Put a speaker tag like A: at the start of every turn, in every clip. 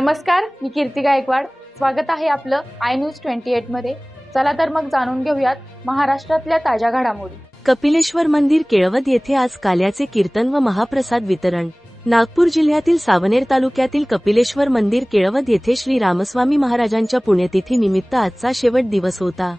A: नमस्कार मी कीर्ती गायकवाड. स्वागत आहे आपलं आय न्यूज ट्वेंटी मध्ये. चला तर मग जाणून घेऊयात महाराष्ट्रातल्या ताज्या घडामोडी.
B: कपिलेश्वर मंदिर केळवद येथे आज काल्याचे कीर्तन व महाप्रसाद वितरण. नागपूर जिल्ह्यातील सावनेर तालुक्यातील कपिलेश्वर मंदिर केळवद येथे श्री रामस्वामी महाराजांच्या पुण्यतिथी निमित्त आजचा शेवट दिवस होता.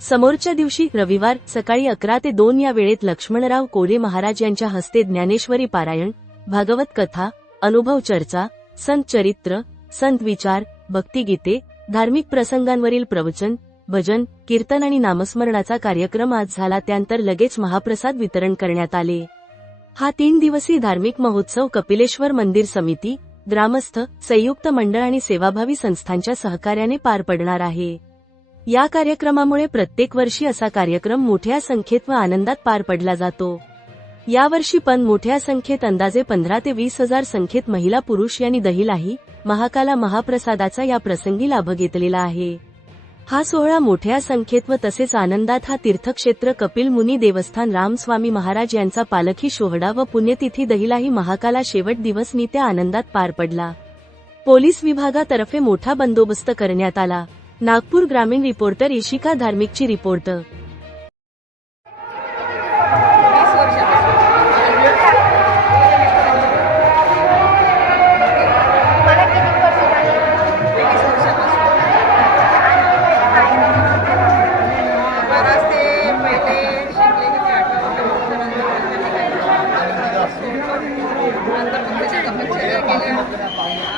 B: समोरच्या दिवशी रविवार सकाळी अकरा ते दोन या वेळेत लक्ष्मणराव कोरे महाराज यांच्या हस्ते ज्ञानेश्वरी पारायण भागवत कथा अनुभव चर्चा संत चरित्र संत विचार भक्तिगीते धार्मिक प्रसंगांवरील प्रवचन भजन कीर्तन आणि नामस्मरणाचा कार्यक्रम आज झाला त्यानंतर लगेच महाप्रसाद वितरण करण्यात आले. हा तीन दिवसीय धार्मिक महोत्सव कपिलेश्वर मंदिर समिती ग्रामस्थ संयुक्त मंडळ आणि सेवाभावी संस्थांच्या सहकार्याने पार पडणार आहे. या कार्यक्रमामुळे प्रत्येक वर्षी असा कार्यक्रम मोठ्या संख्येत व आनंदात पार पडला जातो. यावर्षी पण मोठ्या संख्येत अंदाजे पंधरा ते वीस हजार संख्येत महिला पुरुष यांनी दहिलाही महाकाला महाप्रसादाचा या प्रसंगी लाभ घेतलेला आहे. हा सोहळा मोठ्या संख्येत व तसेच आनंदात हा तीर्थक्षेत्र कपिल मुनी देवस्थान रामस्वामी महाराज यांचा पालखी सोहळा व पुण्यतिथी दहिलाही महाकाला शेवट दिवस नित्या आनंदात पार पडला. पोलीस विभागातर्फे मोठा बंदोबस्त करण्यात आला. नागपूर ग्रामीण रिपोर्टर इशिका धार्मिकची रिपोर्ट
C: नंतर मग त्याच्या तपश्चर्या केल्या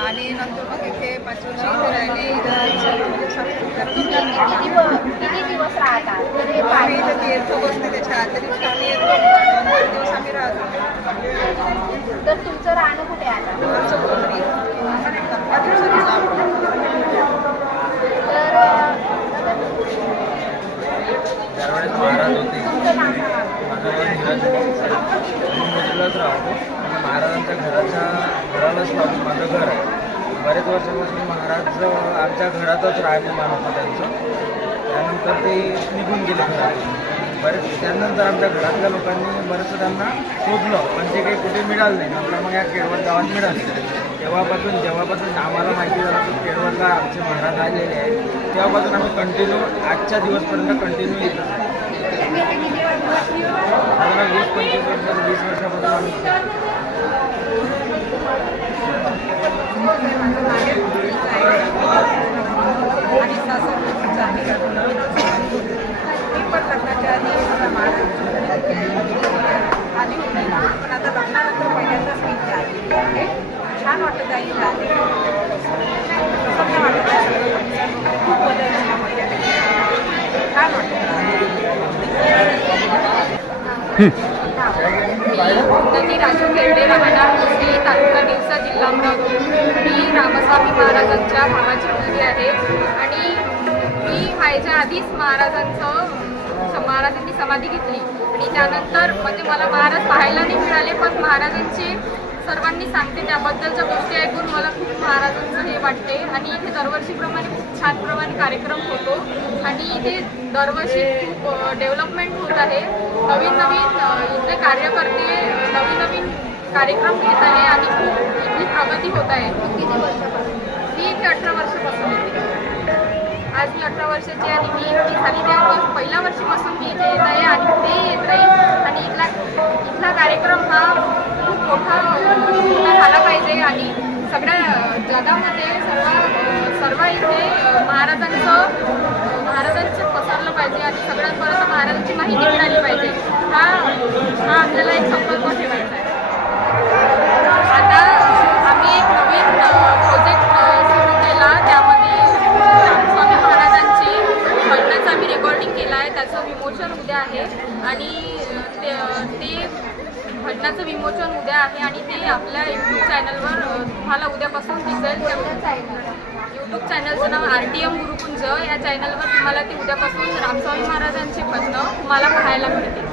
C: आणि नंतर मग इथे पाच वर्ष इथे राहिले इथं सातपूर
D: किती दिवस राहतात तर हे
C: आम्ही इथं तीर्थ बसते त्याच्या दिवशी आम्ही येतो दोन दिवस आम्ही राहतो.
D: तर तुमचं राहणं कुठे आता?
C: आमचं कोकणी.
E: महाराज होते
D: तुमचं नाव सांगा
E: माझं नाव धीरज मी मुलीलाच राहतो. आमच्या महाराजांच्या घराच्या घरालाच लागून माझं घर आहे. बरेच वर्षापासून महाराज आमच्या घरातच राहणीमान होतं त्यांचं. त्यानंतर ते निघून गेले घरातून. बरेच त्यानंतर आमच्या घरातल्या लोकांनी बरंचसं त्यांना शोधलं पण ते काही कुठे मिळालं नाही. आपल्या मग या केळवड गावात मिळाले तेव्हापासून जेव्हापासून आम्हाला माहिती झालं की केळवडला आमचे महाराज आलेले आहेत तेव्हापासून आम्ही कंटिन्यू आजच्या दिवसपर्यंत कंटिन्यू येत वीस पंचवीस वर्ष वीस वर्षापासून आम्ही इथे असतो.
C: आणि सासरचा आहे मी पण लग्नाच्या आधी मला महाराज आली होती पण आता लग्नानंतर पहिल्यांदाच मी इथे आलेली आहे छान वाटत आहे इथे आले प्रसन्न वाटत आहे खूप बदल झाला पहिल्यापेक्षा छान वाटत
F: मी राजू खेरडे राहणार. मुस्ली तालुका दिवसा जिल्हा अमरावती मी रामस्वामी महाराजांच्या मामाची मुलगी आहे. आणि मी व्हायच्या आधीच महाराजांचं स- महाराजांनी समाधी घेतली. आणि त्यानंतर म्हणजे मला महाराज पाहायला नाही मिळाले पण महाराजांचे सर्वांनी सांगते त्याबद्दलच्या गोष्टी ऐकून मला खूप महाराजांचं वाटते. आणि इथे दरवर्षीप्रमाणे खूप छान प्रमाणे कार्यक्रम होतो. आणि इथे दरवर्षी खूप डेव्हलपमेंट होत आहे. नवीन नवीन इथले कार्यकर्ते नवीन नवीन कार्यक्रम घेत आहे आणि खूप इथली प्रगती होत आहे. किती वर्षापासून? मी इथे अठरा वर्षापासून येते आज मी अठरा वर्षाची आणि मी मी झाली तेव्हा पहिल्या वर्षीपासून मी इथे येत आहे आणि ते येत राहील आणि इथला इथला कार्यक्रम हा खूप मोठा मोठा झाला पाहिजे आणि सगळ्या जगामध्ये सर्व सर्व इथे महाराजांचं महाराजांचं पसरलं पाहिजे आणि सगळ्यांपर्यंत महाराजांची माहिती मिळाली पाहिजे. हा हा आपल्याला एक संकल्प ठेवायचा आहे. आता आम्ही एक नवीन प्रोजेक्ट सुरू केला त्यामध्ये रामस्वामी महाराजांची भजनाचं आम्ही रेकॉर्डिंग केलं आहे त्याचं विमोचन उद्या आहे. आणि ते ते भजनाचं विमोचन उद्या आहे आणि ते आपल्या यूट्यूब चॅनलवर तुम्हाला उद्यापासून दिसेल. यूट्यूब चॅनलचं नाव आर टी एम गुरुकुंज. या चॅनलवर तुम्हाला ते उद्यापासून रामस्वामी महाराजांचे भजनं तुम्हाला पाहायला मिळतील.